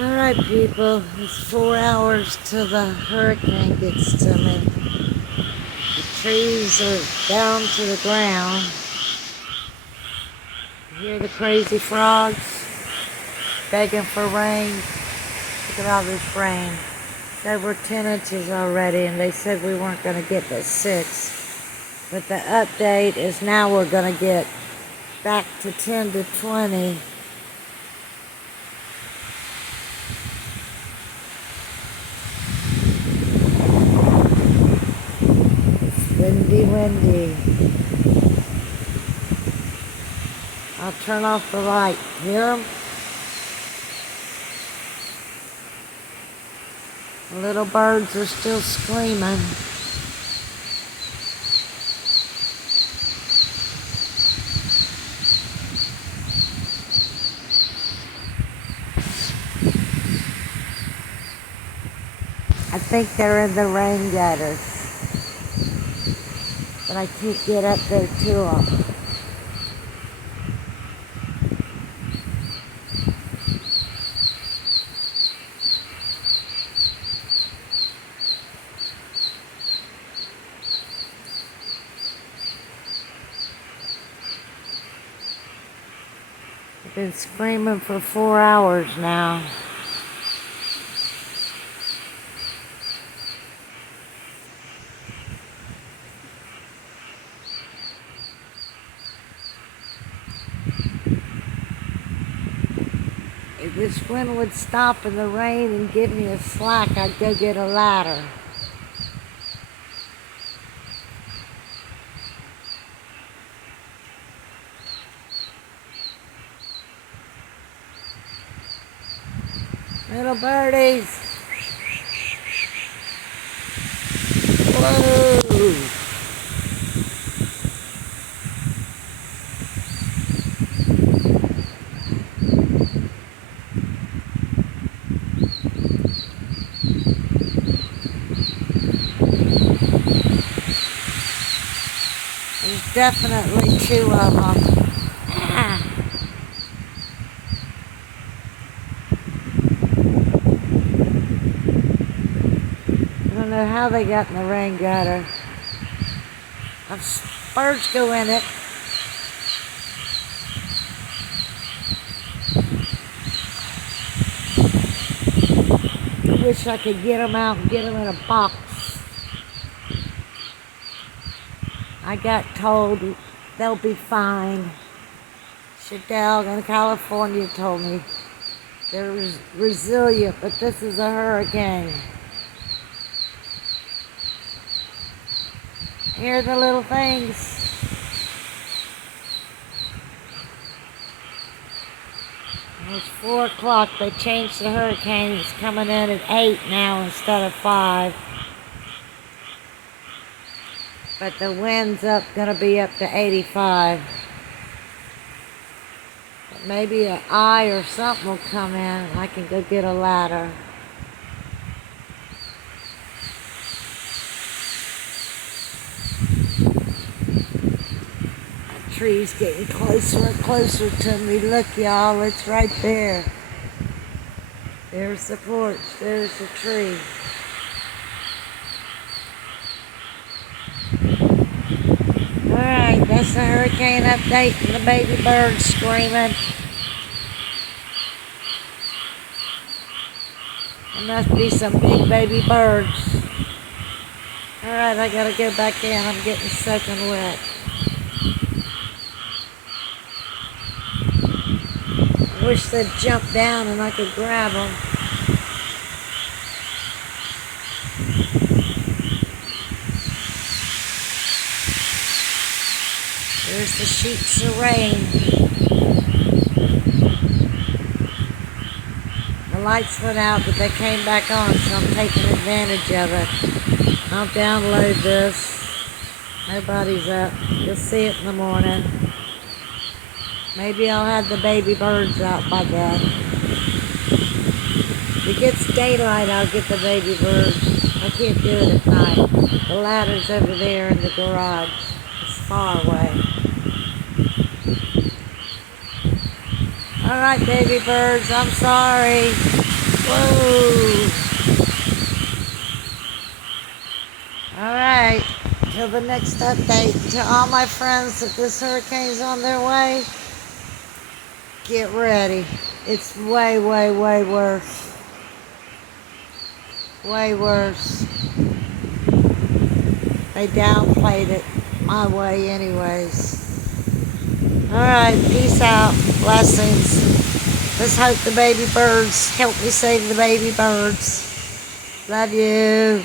Alright people, it's 4 hours till the hurricane gets to me. The trees are down to the ground. You hear the crazy frogs begging for rain. Look at all this rain. It's over 10 inches already, and they said we weren't going to get but 6. But the update is now we're going to get back to 10 to 20. Windy. I'll turn off the light. Hear them? The little birds are still screaming. I think they're in the rain gutters. But I can't get up there to them. I've been screaming for 4 hours now. If this wind would stop in the rain and give me a slack, I'd go get a ladder. Little birdies. Whoa. There's definitely 2 of them. I don't know how they got in the rain gutter. Birds go in it. I wish I could get them out and get them in a box. I got told they'll be fine. Shadell in California told me they're resilient, but this is a hurricane. Hear the little things. It's 4 o'clock. They changed the hurricane. It's coming in at 8 now instead of 5. But the wind's gonna be up to 85. But maybe an eye or something will come in and I can go get a ladder. The tree's getting closer and closer to me. Look, y'all, it's right there. There's the porch. There's the tree. Alright, that's the hurricane update and the baby birds screaming. There must be some big baby birds. Alright, I gotta go back in. I'm getting soaking wet. I wish they'd jump down and I could grab them. There's the sheets of rain. The lights went out, but they came back on, so I'm taking advantage of it. I'll download this. Nobody's up. You'll see it in the morning. Maybe I'll have the baby birds out by then. If it gets daylight, I'll get the baby birds. I can't do it at night. The ladder's over there in the garage. It's far away. Alright, baby birds, I'm sorry. Whoa. All right. Till the next update. To all my friends that this hurricane's on their way, get ready. It's way, way, way worse. Way worse. They downplayed it my way anyways. Alright, peace out. Blessings. Let's hope the baby birds help me save the baby birds. Love you.